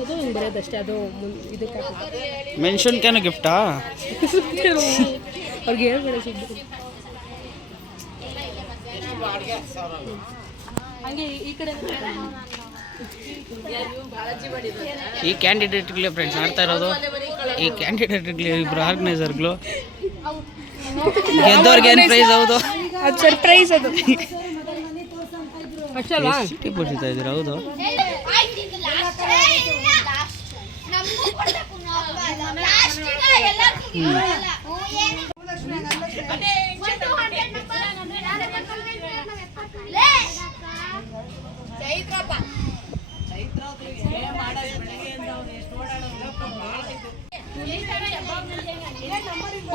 ಅದು ಹಿಂಗೆ ಬರೋದಷ್ಟೇ. ಅದು ಇದಕ್ಕೆ ಮೆನ್ಷನ್ಕೇನು ಗಿಫ್ಟಾ? ಅವ್ರಿಗೆ ಹೇಳ್ಬೇಡ ಸುದ್ದಿ. ಹಂಗೆ ಈ ಕಡೆ ಈ ಕ್ಯಾಂಡಿಡೇಟ್ಗಳೇ ಫ್ರೆಂಡ್ಸ್ ಆಡ್ತಾ ಇರೋದು. ಈ ಕ್ಯಾಂಡಿಡೇಟ್ಗಳು ಇಬ್ಬರು ಆರ್ಗನೈಸರ್ಗಳು. ಗೆದ್ದವ್ರಿಗೆ ಏನು ಪ್ರೈಸ್? ಹೌದು, ಅದು ಸರ್ಪ್ರೈಸ್. ಅದು ಅಷ್ಟಲ್ವಾ? ಸಿಟಿ ಕೊಡ್ತಾ ಇದ್ದೀರಾ? ಹೌದು.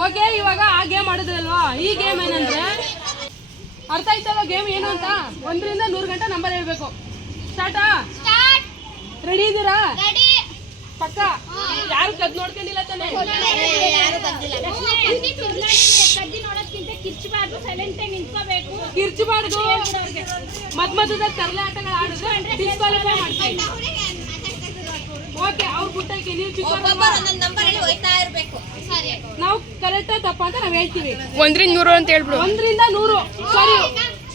ಓಕೆ, ಇವಾಗ ಆ ಗೇಮ್ ಆಡಿದ್ರಲ್ವಾ? ಈ ಗೇಮ್ ಏನಂದ್ರೆ ಅರ್ಥ ಆಯ್ತಲ್ವ ಗೇಮ್ ಏನು ಅಂತ? 1 ರಿಂದ 100 ಗಂಟೆ ನಂಬರ್ ಹೇಳ್ಬೇಕು. ಸ್ಟಾರ್ಟಾ? ರೆಡಿ ಇದ್ದೀರಾ? ಪಕ್ಕ? ಯಾರು ಕದ್ ನೋಡ್ಕೊಂಡಿಲ್ಲ ತಾನೆ? ಕಿರ್ಚಬಾರ್ದು. ಮಧ್ಯದಾಗ ತರಲೆ ಆಟಗಳು ಆಡಿದ್ರೆ ಡಿಸ್ಕ್ವಾಲಿಫೈ ಮಾಡ್ತೀವಿ. ಓಕೆ, ಅವ್ರು ಬಿಟ್ಟಕ್ಕೆ ನೀವು ಚಿಕ್ಕ ನಾವು ಕರೆಕ್ಟ್ ತಪ್ಪ ಅಂತ ನಾವು ಹೇಳ್ತೀವಿ. 1 ರಿಂದ 100 ಅಂತ ಹೇಳ್ಬಿಡು. 1 ರಿಂದ 100. ಸಾರಿ,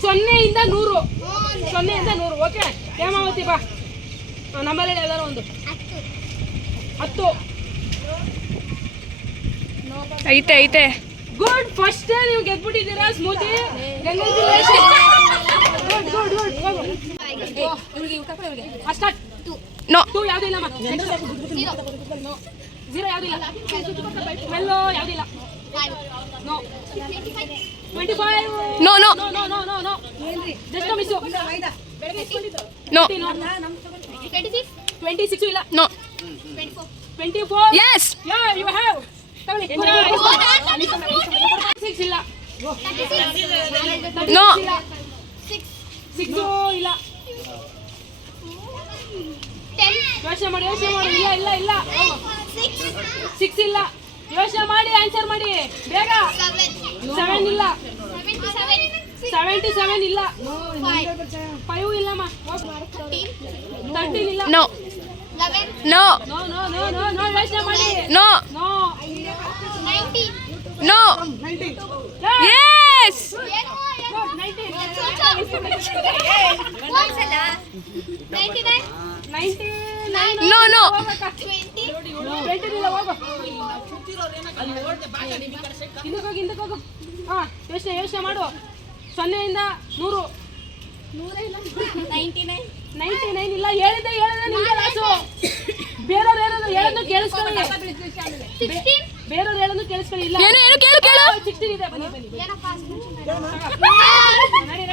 0 ಇಂದ 100. 0 ಇಂದ 100. ಓಕೆ, ಹೇಮಾವತಿ ಬಾ. ನಂಬರ್ ಹೇಳಿ ಎಲ್ಲರೂ. 10. ಐತೆ. ಗುಡ್, ಫಸ್ಟ್ ನೀವು ಗೆದ್ಬಿಟ್ಟಿದ್ದೀರಾ. Smoothie, start. ನೋ, 2 ಯಾವುದೂ ಇಲ್ಲ. 0 ಯಾವುದೂ ಇಲ್ಲ. ಮೆಲ್ಲೋ ಯಾವುದೂ ಇಲ್ಲ. No. 25. No no no no no no. Just miss. No. 26 ಇಲ್ಲ. No. 24. Yes. Yeah, you have. ತಗೊಳ್ಳಿ. 6 ಇಲ್ಲ. ನೋ. 6 ಇಲ್ಲ. ಯೋಚನೆ ಮಾಡಿ. ಇಲ್ಲ. 6 ಇಲ್ಲ. ಯೋಚನೆ ಮಾಡಿ, ಆನ್ಸರ್ ಮಾಡಿ ಬೇಗ. 7 ಇಲ್ಲ. 77 ಇಲ್ಲ. 5 ಇಲ್ಲಮ್ಮ. 13 ಇಲ್ಲ. No no no no no no no. ಯೋಚನೆ ಮಾಡಿ. No no. No. Yes. 99. No no. 20 ಇಲ್ಲ. ಹೋಗು. ಹಿಂದಕ್ಕೆ ಹೋಗು. ಹಾ, ಯೋಚನೆ ಮಾಡು. 0 ಇಂದ 100. 99 ಇಲ್ಲ. ಹೇಳಿದ್ರೆ ನಿಮ್ಗೆ ಲಾಸು. ಬೇರೆಯವ್ರು ಹೇಳೋದು ಕೇಳಿಸ್ಕೊಳ್ಳಿ. ಬೇರೆಯವ್ರು ಹೇಳೋದು ಕೇಳಿಸ್ಕೊಳ್ಳಿ. ಇಲ್ಲ, ಏನು ಕೇಳು 16 ಇದೆ. ಬನ್ನಿ. ನಡಿ.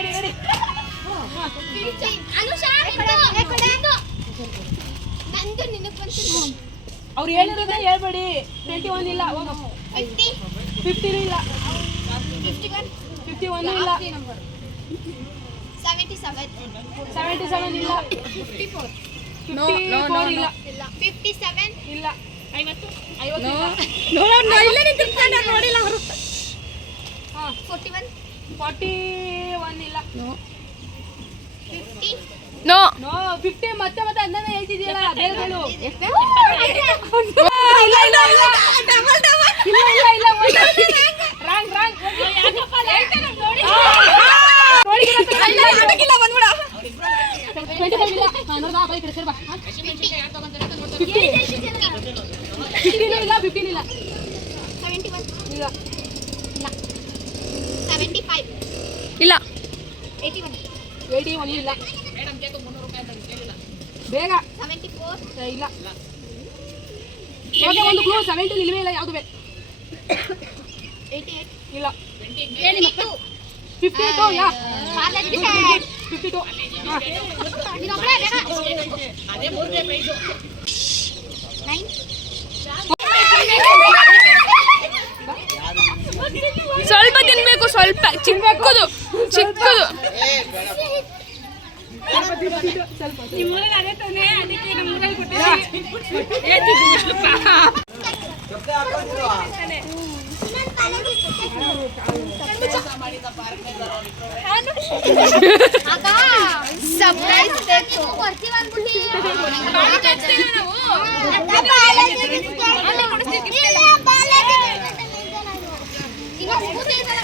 ಅವ್ರು ಹೇಳಿರೋದೇ ಹೇಳ್ಬೇಡಿ. 21 ಇಲ್ಲ. 15 ಇಲ್ಲ. 51 ಇಲ್ಲ. 77 ಇಲ್ಲ. 54 ಇಲ್ಲ. 57 ಇಲ್ಲ. 50 ಇಲ್ಲ. ನೋಡಿಲ್ಲ ಅವರು. 41 ಇಲ್ಲ. 50 ನೋ ನೋ. 50 ಮತ್ತೆ ಅಂದಾನೆ ಹೇಳ್ತಿದೀಯಲ್ಲ. ಬೇರೆಗಳು. ಇಲ್ಲ. ರಾಂಗ್. ಯಾಕಪ್ಪ ಲೇಟ್ ನೋಡಿ. 25 ಇಲ್ಲ. ನೋಡ್ದಾ, ಬೈ ಕಡೆ ಸೇರ್ಬಾ. 15 ಇಲ್ಲ. 15 ಇಲ್ಲ. 71 ಇಲ್ಲ. 75 ಇಲ್ಲ. 81 ಇಲ್ಲ. ಬೇಗ. 74 ಇಲ್ಲ. ಓಕೆ, ಒಂದು ಕ್ಲೂ. 70 ಇಲ್ವೇ ಇಲ್ಲ. ಯಾವುದು ಬೇಕು? 88 ಇಲ್ಲ. 52 52. ಯಾ, 52. ಹಾ, ಸ್ವಲ್ಪ ತಿನ್ಬೇಕು. ಸ್ವಲ್ಪ ಚಿಕ್ಕದು. ನಿಮ್ಮೂರಲ್ಲಿ ಅದೇ ತಾನೇ, ಅದಕ್ಕೆ ನಮ್ಮೂರಲ್ಲಿ ಕೊಟ್ಟಿಲ್ಲ. ಸರ್ಪ್ರೈಸ್ ಬೇಕು ಬರ್ತೀವಿ ಅಂದ್ಬಿಟ್ಟು ಈಗ ಸ್ಕೂಟಿ ಐತಲ್ಲ